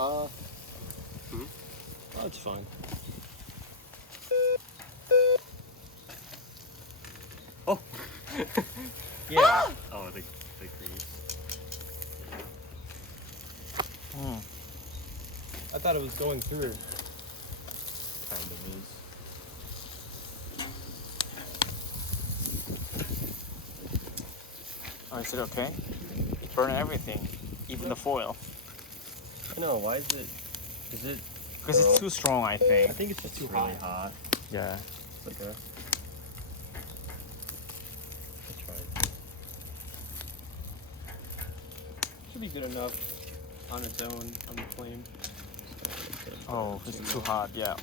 Oh, it's fine. Oh! Yeah. Oh, the grease. I thought it was going through. Kind of is. Oh, is it okay? Burn everything, even the foil. I know, why is it... Is it... Because it's too strong, I I think. think it's just too really hot. hot? Yeah. It's like a... Let's try it. Should be good enough on its own on the flame. Oh, it's too hot, yeah.